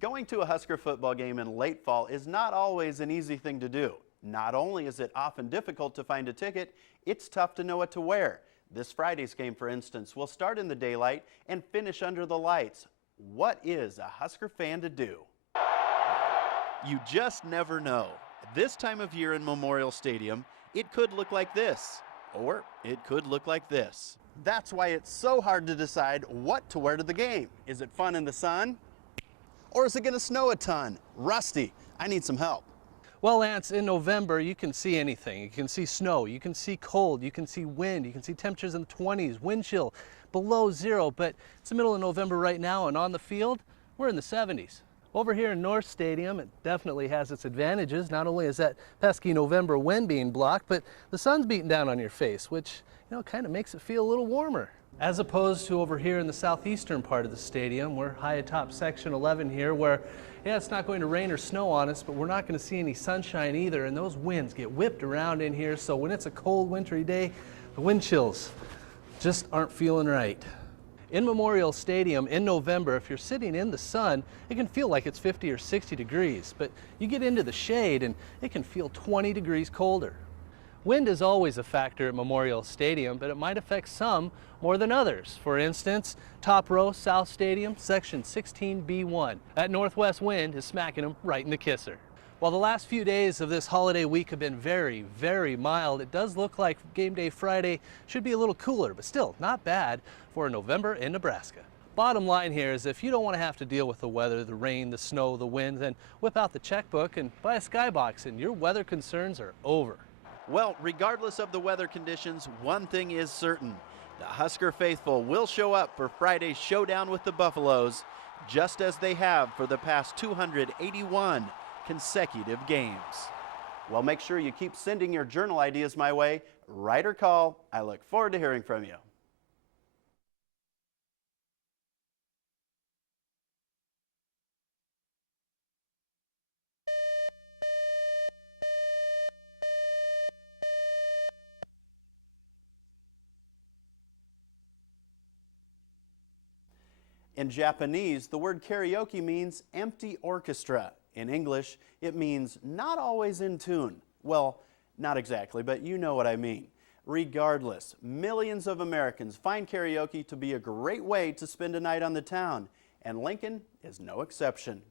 Going to a Husker football game in late fall is not always an easy thing to do. Not only is it often difficult to find a ticket, it's tough to know what to wear. This Friday's game, for instance, will start in the daylight and finish under the lights. What is a Husker fan to do? You just never know. This time of year in Memorial Stadium, it could look like this, or it could look like this. That's why it's so hard to decide what to wear to the game. Is it fun in the sun? Or is it going to snow a ton? Rusty, I need some help. Well, Lance, in November, you can see anything. You can see snow, you can see cold, you can see wind, you can see temperatures in the 20s, wind chill below zero, but it's the middle of November right now, and on the field, we're in the 70s. Over here in North Stadium, it definitely has its advantages. Not only is that pesky November wind being blocked, but the sun's beating down on your face, which, kind of makes it feel a little warmer. As opposed to over here in the southeastern part of the stadium, we're high atop section 11 here, where, it's not going to rain or snow on us, but we're not going to see any sunshine either, and those winds get whipped around in here, so when it's a cold, wintry day, the wind chills just aren't feeling right. In Memorial Stadium in November, if you're sitting in the sun, it can feel like it's 50 or 60 degrees, but you get into the shade and it can feel 20 degrees colder. Wind is always a factor at Memorial Stadium, but it might affect some more than others. For instance, top row, South Stadium, section 16B1. That northwest wind is smacking them right in the kisser. While the last few days of this holiday week have been very, very mild, it does look like game day Friday should be a little cooler, but still not bad for November in Nebraska. Bottom line here is if you don't want to have to deal with the weather, the rain, the snow, the wind, then whip out the checkbook and buy a skybox and your weather concerns are over. Well, regardless of the weather conditions, one thing is certain. The Husker faithful will show up for Friday's showdown with the Buffaloes, just as they have for the past 281 consecutive games. Well, make sure you keep sending your journal ideas my way. Write or call. I look forward to hearing from you. In Japanese, the word karaoke means empty orchestra. In English, it means not always in tune. Well, not exactly, but you know what I mean. Regardless, millions of Americans find karaoke to be a great way to spend a night on the town, and Lincoln is no exception.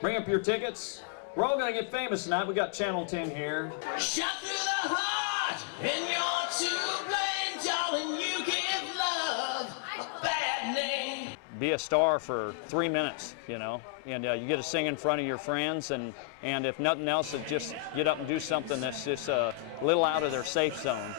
Bring up your tickets. We're all going to get famous tonight. We got Channel 10 here. Shot through the heart, and you're to blame, darling. You give love a bad name. Be a star for 3 minutes, and you get to sing in front of your friends, and if nothing else, just get up and do something that's just a little out of their safe zone.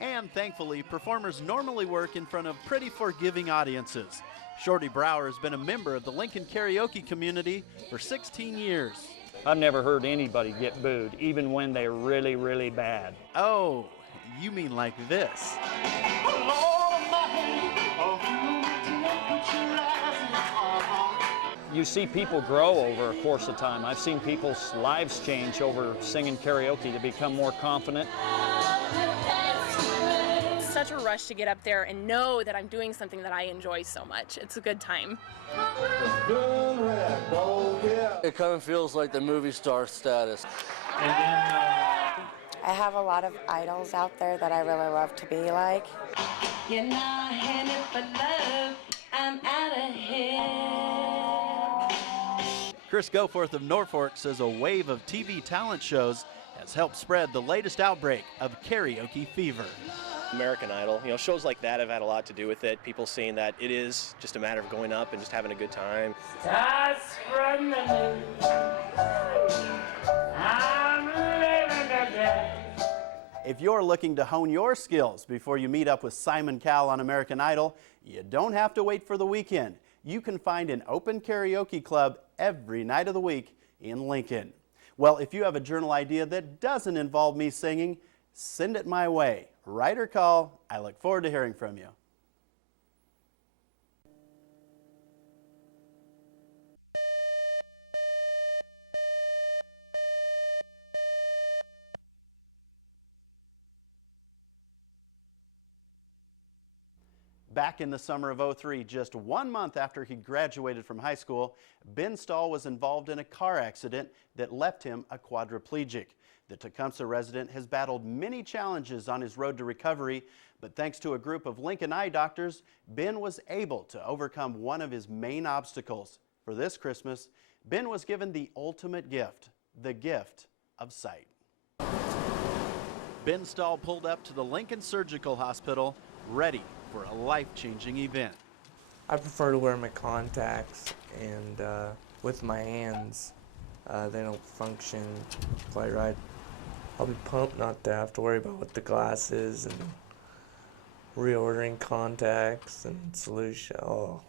And thankfully, performers normally work in front of pretty forgiving audiences. Shorty Brower has been a member of the Lincoln karaoke community for 16 years. I've never heard anybody get booed, even when they're really, really bad. Oh, you mean like this. You see people grow over a course of time. I've seen people's lives change over singing karaoke to become more confident. It's such a rush to get up there and know that I'm doing something that I enjoy so much. It's a good time. It kind of feels like the movie star status. I have a lot of idols out there that I really love to be like. You're not in it for love. I'm out of here. Chris Goforth of Norfolk says a wave of TV talent shows has helped spread the latest outbreak of karaoke fever. American Idol, shows like that have had a lot to do with it. People seeing that it is just a matter of going up and just having a good time. Stars from the moon. I'm living the day. If you're looking to hone your skills before you meet up with Simon Cowell on American Idol, you don't have to wait for the weekend. You can find an open karaoke club every night of the week in Lincoln. Well, if you have a journal idea that doesn't involve me singing, send it my way. Write or call. I look forward to hearing from you. Back in the summer of '03, just 1 month after he graduated from high school, Ben Stahl was involved in a car accident that left him a quadriplegic. The Tecumseh resident has battled many challenges on his road to recovery, but thanks to a group of Lincoln eye doctors, Ben was able to overcome one of his main obstacles. For this Christmas, Ben was given the ultimate gift, the gift of sight. Ben Stahl pulled up to the Lincoln Surgical Hospital, ready for a life-changing event. I prefer to wear my contacts, and with my hands, they don't function quite right. I'll be pumped not to have to worry about what the glasses and reordering contacts and solution. Oh,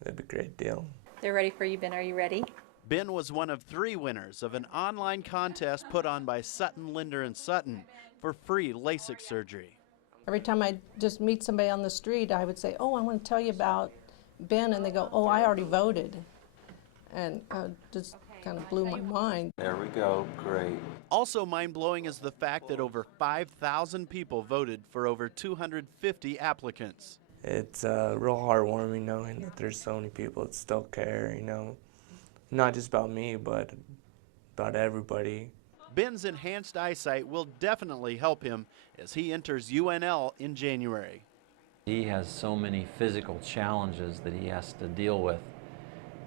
that'd be a great deal. They're ready for you, Ben. Are you ready? Ben was one of 3 winners of an online contest put on by Sutton, Linder & Sutton for free LASIK surgery. Every time I just meet somebody on the street, I would say, oh, I want to tell you about Ben, and they go, oh, I already voted. And just kind of blew my mind. There we go, great. Also mind-blowing is the fact that over 5,000 people voted for over 250 applicants. It's real heartwarming knowing that there's so many people that still care, you know, not just about me, but about everybody. Ben's enhanced eyesight will definitely help him as he enters UNL in January. He has so many physical challenges that he has to deal with.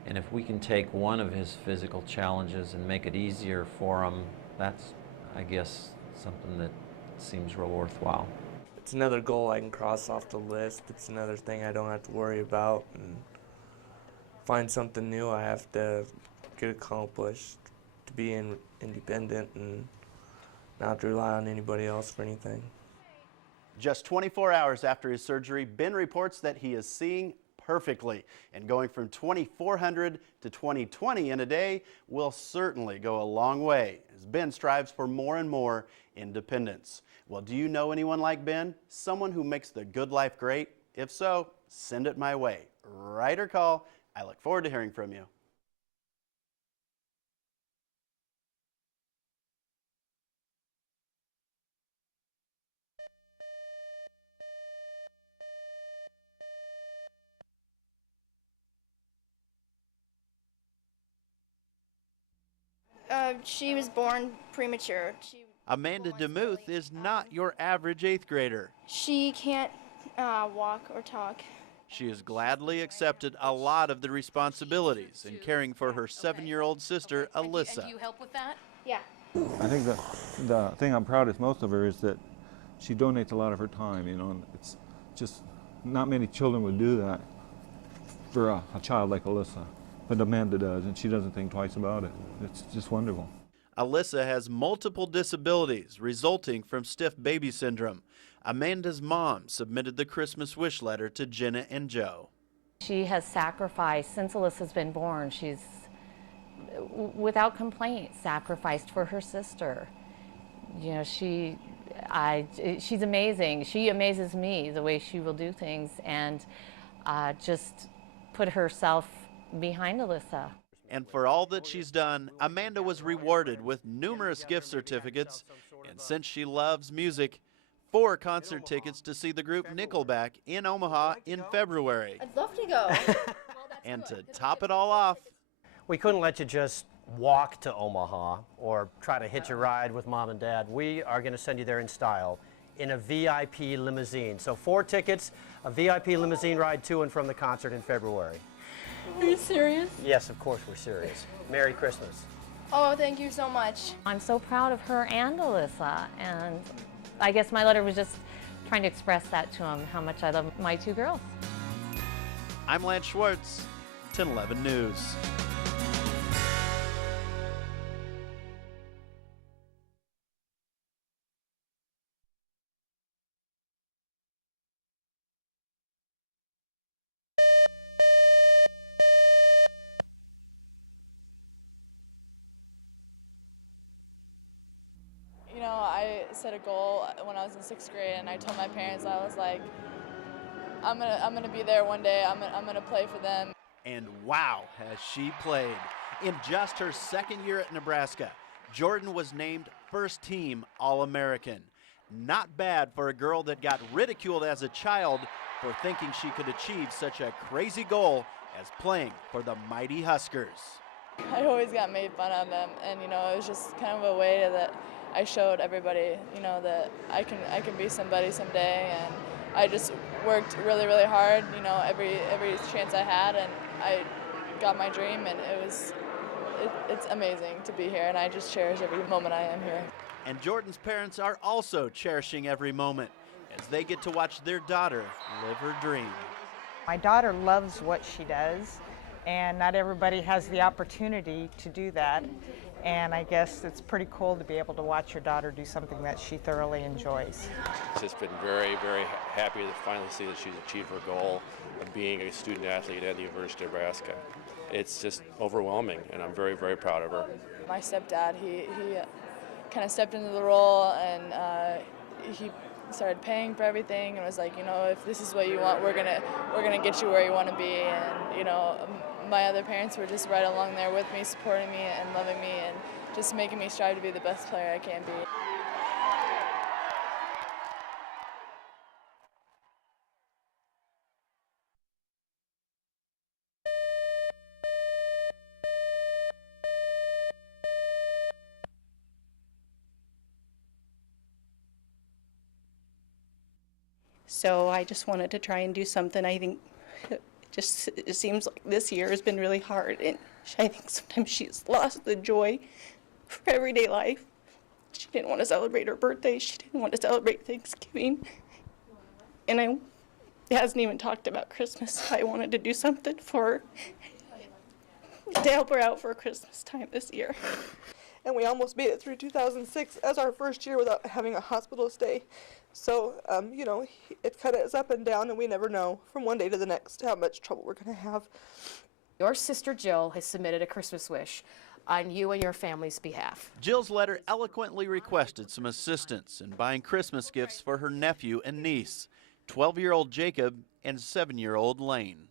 And if we can take one of his physical challenges and make it easier for him, that's, I guess, something that seems real worthwhile. It's another goal I can cross off the list. It's another thing I don't have to worry about and find something new I have to get accomplished to be independent and not have to rely on anybody else for anything. Just 24 hours after his surgery, Ben reports that he is seeing perfectly, and going from 2400 to 2020 in a day will certainly go a long way as Ben strives for more and more independence. Well, do you know anyone like Ben? Someone who makes the good life great? If so, send it my way. Write or call. I look forward to hearing from you. She was born premature. Amanda DeMuth is not your average 8th grader. She can't walk or talk. She has gladly accepted a lot of the responsibilities in caring for her 7-year-old sister, Alyssa. And do you help with that? Yeah. I think the thing I'm proudest most of her is that she donates a lot of her time, you know, and it's just not many children would do that for a child like Alyssa. But Amanda does, and she doesn't think twice about it. It's just wonderful. Alyssa has multiple disabilities resulting from stiff baby syndrome. Amanda's mom submitted the Christmas wish letter to Jenna and Joe. She has sacrificed, since Alyssa's been born, she's, without complaint, sacrificed for her sister. You know, she's amazing. She amazes me, the way she will do things, and just put herself behind Alyssa. And for all that she's done, Amanda was rewarded with numerous gift certificates, and since she loves music, 4 concert tickets to see the group Nickelback in Omaha in February. I'd love to go. And to top it all off, we couldn't let you just walk to Omaha or try to hitch a ride with mom and dad. We are going to send you there in style in a VIP limousine. So 4 tickets, a VIP limousine ride to and from the concert in February. Are you serious? Yes, of course we're serious. Merry Christmas. Oh, thank you so much. I'm so proud of her and Alyssa, and I guess my letter was just trying to express that to him, how much I love my 2 girls. I'm Lance Schwartz, 1011 News. You know, I set a goal when I was in 6th grade, and I told my parents, I was like, I'm gonna be there one day. I'm gonna play for them. And wow, has she played. In just her 2nd year at Nebraska, Jordan was named first team All-American. Not bad for a girl that got ridiculed as a child for thinking she could achieve such a crazy goal as playing for the mighty Huskers. I always got made fun of them, and it was just kind of a way that I showed everybody, that I can be somebody someday, and I just worked really, really hard, every chance I had, and I got my dream, and it's amazing to be here, and I just cherish every moment I am here. And Jordan's parents are also cherishing every moment as they get to watch their daughter live her dream. My daughter loves what she does, and not everybody has the opportunity to do that. And I guess it's pretty cool to be able to watch your daughter do something that she thoroughly enjoys. It's just been very, very happy to finally see that she's achieved her goal of being a student athlete at the University of Nebraska. It's just overwhelming, and I'm very, very proud of her. My stepdad, he kind of stepped into the role, and he started paying for everything, and was like, if this is what you want, we're gonna get you where you want to be. And my other parents were just right along there with me, supporting me and loving me, and just making me strive to be the best player I can be. So I just wanted to try and do something. I think it seems like this year has been really hard, and I think sometimes she's lost the joy for everyday life. She didn't want to celebrate her birthday. She didn't want to celebrate Thanksgiving. And I hasn't even talked about Christmas. I wanted to do something for her, to help her out for Christmas time this year. And we almost made it through 2006 as our first year without having a hospital stay. So, it kind of is up and down, and we never know from one day to the next how much trouble we're going to have. Your sister Jill has submitted a Christmas wish on you and your family's behalf. Jill's letter eloquently requested some assistance in buying Christmas gifts for her nephew and niece, 12-year-old Jacob and 7-year-old Lane.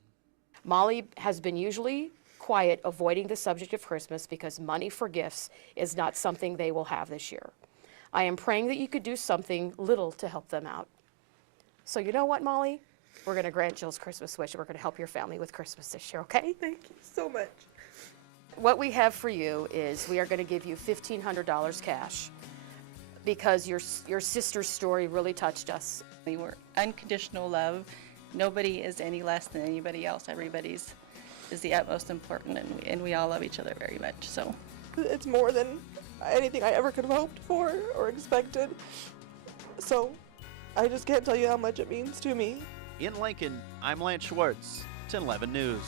Molly has been usually quiet, avoiding the subject of Christmas because money for gifts is not something they will have this year. I am praying that you could do something little to help them out. So you know what, Molly? We're going to grant Jill's Christmas wish, and we're going to help your family with Christmas this year, okay? Thank you so much. What we have for you is we are going to give you $1,500 cash because your sister's story really touched us. We were unconditional love. Nobody is any less than anybody else. Everybody's is the utmost important, and we all love each other very much. So it's more than anything I ever could have hoped for or expected. So I just can't tell you how much it means to me. In Lincoln, I'm Lance Schwartz, 1011 News.